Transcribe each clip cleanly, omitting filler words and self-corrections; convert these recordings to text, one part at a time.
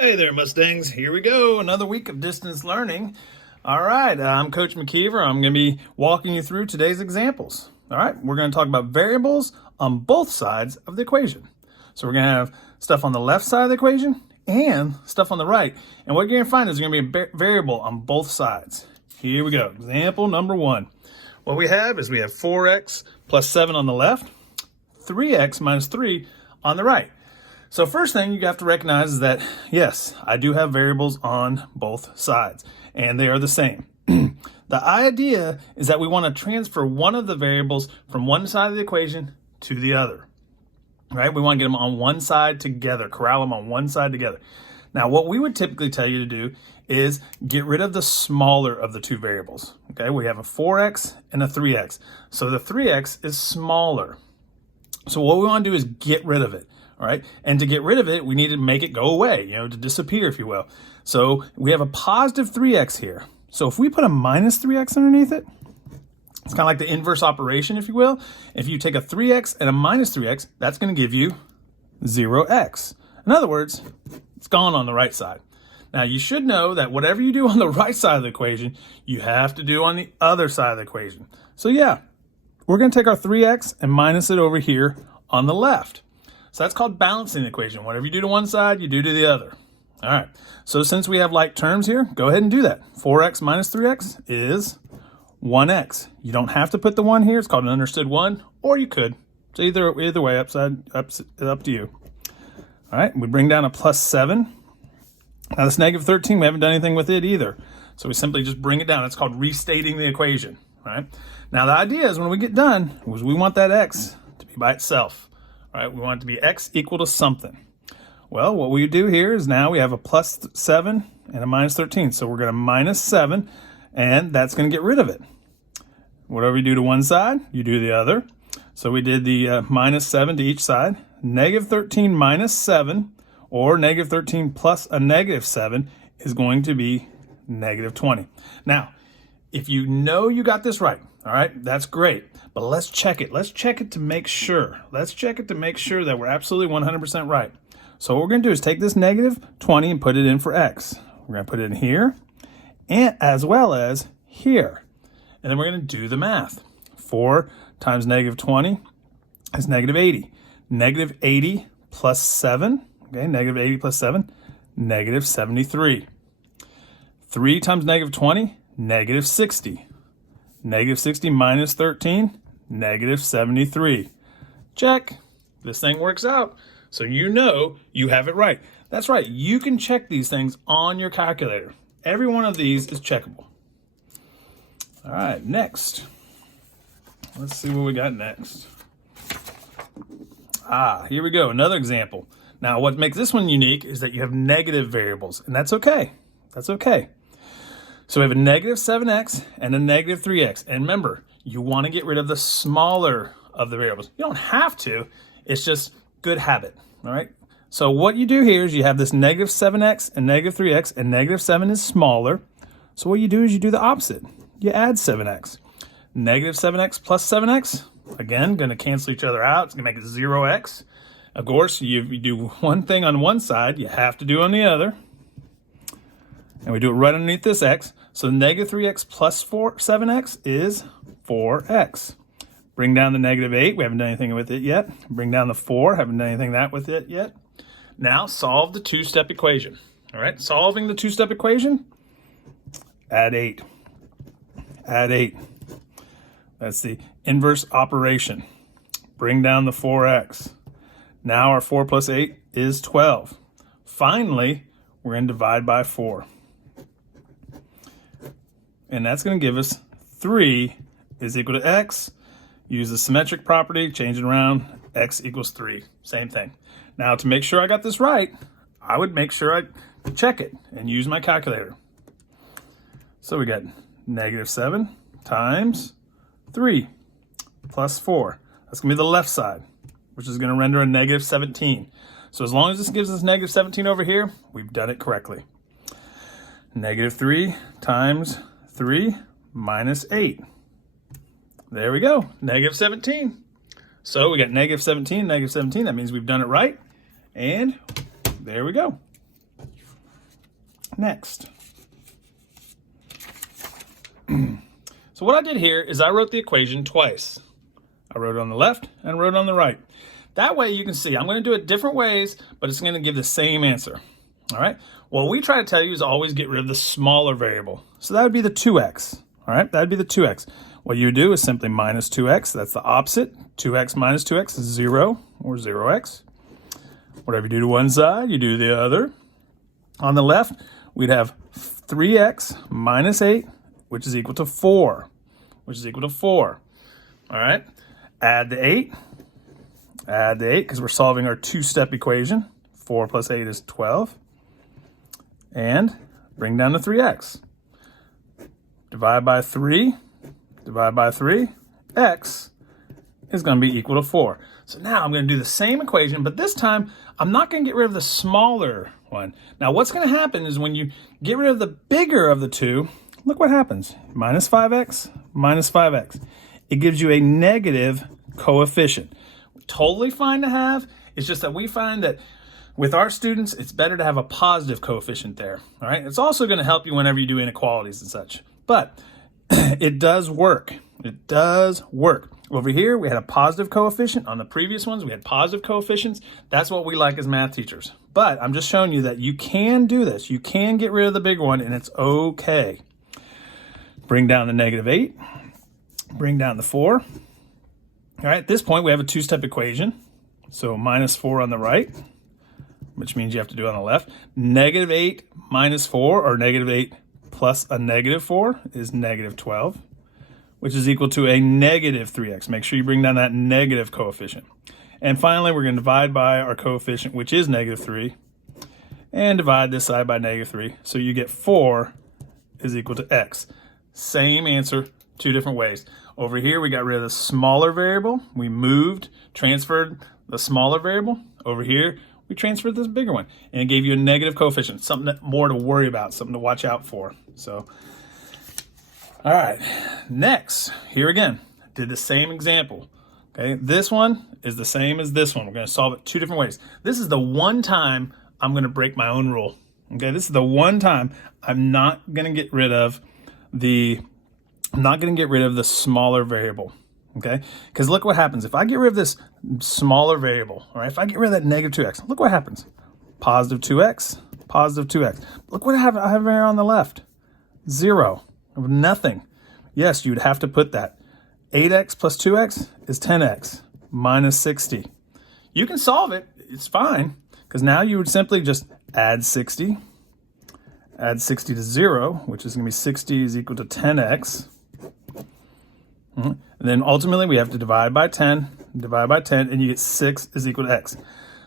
Hey there, Mustangs. Here we go. Another week of distance learning. All right, I'm Coach McKeever. I'm going to be walking you through today's examples. All right, we're going to talk about variables on both sides of the equation. So we're going to have stuff on the left side of the equation and stuff on the right. And what you're going to find is there's going to be a variable on both sides. Here we go. Example number 1. What we have is we have 4x plus 7 on the left, 3x minus 3 on the right. So first thing you have to recognize is that, yes, I do have variables on both sides, and they are the same. The idea is that we want to transfer one of the variables from one side of the equation to the other, right? We want to get them on one side together, corral them on one side together. Now, what we would typically tell you to do is get rid of the smaller of the two variables, okay? We have a 4x and a 3x. So the 3x is smaller. So what we want to do is get rid of it. All right, and to get rid of it, we need to make it go away, to disappear, if you will. So we have a positive 3x here. So if we put a minus 3x underneath it, it's kind of like the inverse operation, if you will. If you take a 3x and a minus 3x, that's going to give you 0x. In other words, it's gone on the right side. Now, you should know that whatever you do on the right side of the equation, you have to do on the other side of the equation. So yeah, we're going to take our 3x and minus it over here on the left. So that's called balancing the equation. Whatever you do to one side, you do to the other. All right. So since we have like terms here, go ahead and do that. 4x minus 3x is 1x. You don't have to put the 1 here. It's called an understood 1, or you could. So either way, up to you. All right. We bring down a plus 7. Now this negative 13, we haven't done anything with it either. So we simply just bring it down. It's called restating the equation. All right. Now the idea is when we get done, is we want that x to be by itself. All right, we want it to be x equal to something. Well, what we do here is now we have a plus 7 and a minus 13. So we're going to minus 7, and that's going to get rid of it. Whatever you do to one side, you do the other. So we did the minus 7 to each side. Negative 13 minus 7, or negative 13 plus a negative 7, is going to be negative 20. Now, if you know you got this right, all right, that's great. But let's check it. Let's check it to make sure. Let's check it to make sure that we're absolutely 100% right. So what we're going to do is take this negative 20 and put it in for x. We're going to put it in here and as well as here. And then we're going to do the math. 4 times negative 20 is negative 80. Negative 80 plus 7, okay, negative 80 plus 7, negative 73. 3 times negative 20, negative 60. Negative 60 minus 13, negative 73. Check. This thing works out. So you know you have it right. That's right. You can check these things on your calculator. Every one of these is checkable. All right, next. Let's see what we got next. Here we go. Another example. Now, what makes this one unique is that you have negative variables, and that's okay. That's okay. So we have a negative 7x and a negative 3x. And remember, you want to get rid of the smaller of the variables. You don't have to. It's just good habit, all right? So what you do here is you have this negative 7x and negative 3x, and negative 7 is smaller. So what you do is you do the opposite. You add 7x. Negative 7x plus 7x, again, going to cancel each other out. It's going to make it 0x. Of course, you do one thing on one side, you have to do on the other. And we do it right underneath this x. So negative 3x plus 7x is 4x. Bring down the negative 8. We haven't done anything with it yet. Bring down the 4. Haven't done anything with it yet. Now solve the two-step equation. All right, solving the two-step equation, add 8. Add 8. That's the inverse operation. Bring down the 4x. Now our 4 plus 8 is 12. Finally, we're going to divide by 4. And that's going to give us 3 is equal to x. Use the symmetric property, change it around, x equals 3. Same thing. Now, to make sure I got this right, I would make sure I check it and use my calculator. So we got negative 7 times 3 plus 4. That's going to be the left side, which is going to render a negative 17. So as long as this gives us negative 17 over here, we've done it correctly. Negative 3 times 3 minus 8. There we go, negative 17. So we got negative 17, negative 17. That means we've done it right. And there we go. next. So what I did here is I wrote the equation twice. I wrote it on the left and wrote it on the right. That way you can see, I'm going to do it different ways, but it's going to give the same answer. All right. What we try to tell you is always get rid of the smaller variable. So that would be the 2x. All right. That would be the 2x. What you do is simply minus 2x. That's the opposite. 2x minus 2x is 0 or 0x. Whatever you do to one side, you do the other. On the left, we'd have 3x minus 8, which is equal to 4, All right. Add the 8. Add the 8 because we're solving our two-step equation. 4 plus 8 is 12. And bring down the 3x. Divide by 3. Divide by 3. X is going to be equal to 4. So now I'm going to do the same equation, but this time I'm not going to get rid of the smaller one. Now what's going to happen is when you get rid of the bigger of the two, look what happens. Minus 5x, minus 5x. It gives you a negative coefficient. Totally fine to have. It's just that we find that with our students, it's better to have a positive coefficient there. All right. It's also going to help you whenever you do inequalities and such. But it does work. It does work. Over here, we had a positive coefficient. On the previous ones, we had positive coefficients. That's what we like as math teachers. But I'm just showing you that you can do this. You can get rid of the big one, and it's okay. Bring down the negative 8. Bring down the 4. All right, at this point, we have a two-step equation. So minus 4 on the right, which means you have to do it on the left. Negative 8 minus 4, or negative 8 plus a negative 4 is negative 12, which is equal to a negative 3x. Make sure you bring down that negative coefficient. And finally, we're going to divide by our coefficient, which is negative 3, and divide this side by negative 3. So you get 4 is equal to x. Same answer, two different ways. Over here, we got rid of the smaller variable. We transferred the smaller variable. Over here, we transferred this bigger one, and it gave you a negative coefficient, something more to worry about, something to watch out for. So, all right, next, here again, did the same example. Okay, this one is the same as this one. We're going to solve it two different ways. This is the one time I'm going to break my own rule. Okay, this is the one time I'm not going to get rid of the smaller variable. Okay, because look what happens. If I get rid of this smaller variable, all right, if I get rid of that negative 2x, look what happens. Positive 2x, positive 2x. Look what I have here on the left. 0, nothing. Yes, you'd have to put that. 8x plus 2x is 10x minus 60. You can solve it. It's fine, because now you would simply just add 60. Add 60 to 0, which is going to be 60 is equal to 10x. And then ultimately we have to divide by 10, and you get 6 is equal to x.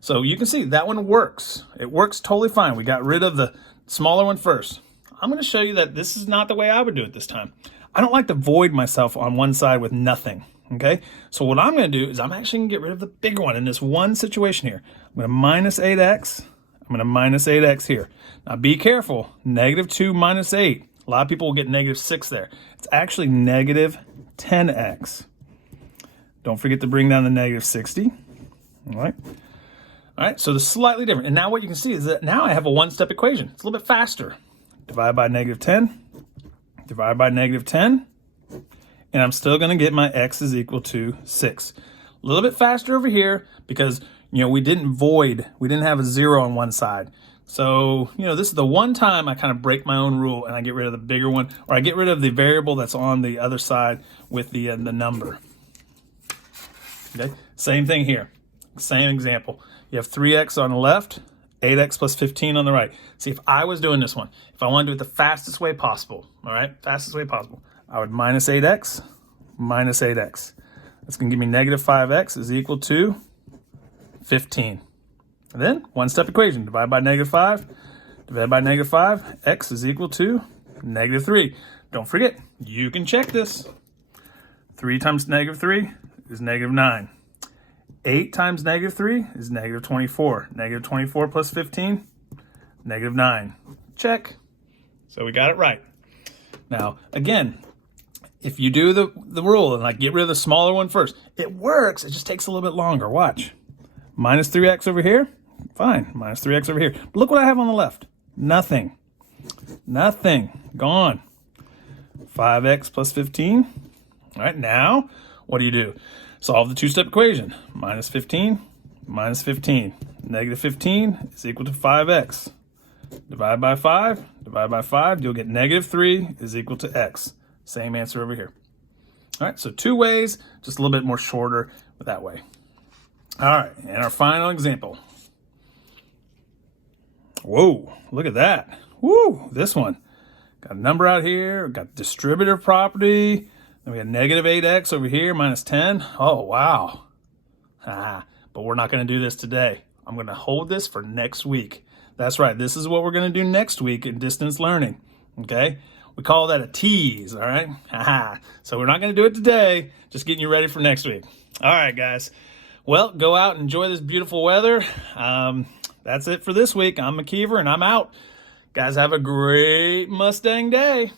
So you can see that one works. It works totally fine. We got rid of the smaller one first. I'm going to show you that this is not the way I would do it this time. I don't like to void myself on one side with nothing. Okay, so what I'm going to do is I'm actually going to get rid of the big one in this one situation here. I'm going to minus 8x. I'm going to minus 8x here. Now be careful. Negative 2 minus 8. A lot of people will get negative 6 there. It's actually negative 10x. Don't forget to bring down the negative 60. All right. All right, so it's slightly different. And now what you can see is that now I have a one-step equation. It's a little bit faster. Divide by negative 10. Divide by negative 10. And I'm still going to get my x is equal to 6. A little bit faster over here because, we didn't void. We didn't have a 0 on one side. So, this is the one time I kind of break my own rule and I get rid of the bigger one, or I get rid of the variable that's on the other side with the number. Okay, same thing here. Same example. You have 3x on the left, 8x plus 15 on the right. See, if I was doing this one, if I want to do it the fastest way possible, all right, fastest way possible, I would minus 8x, minus 8x. That's going to give me negative 5x is equal to 15. And then one-step equation, divide by negative 5, divided by negative 5, x is equal to negative 3. Don't forget, you can check this. 3 times negative 3 is negative 9. 8 times negative 3 is negative 24. Negative 24 plus 15, negative 9. Check. So we got it right. Now, again, if you do the rule and get rid of the smaller one first, it works. It just takes a little bit longer. Watch. Minus 3x over here. Fine. Minus 3x over here. But look what I have on the left. Nothing. Nothing. Gone. 5x plus 15. All right, now what do? Solve the two-step equation. Minus 15, minus 15. Negative 15 is equal to 5x. Divide by 5, you'll get negative 3 is equal to x. Same answer over here. All right, so two ways, just a little bit more shorter that way. All right, and our final example. Whoa, look at that. Woo, this one. Got a number out here, got distributive property, then we got negative 8x over here, minus 10. Oh, wow. But we're not going to do this today. I'm going to hold this for next week. That's right, this is what we're going to do next week in distance learning, okay? We call that a tease, all right? So we're not going to do it today, just getting you ready for next week. All right, guys. Well, go out and enjoy this beautiful weather. That's it for this week. I'm McKeever, and I'm out. Guys, have a great Mustang day.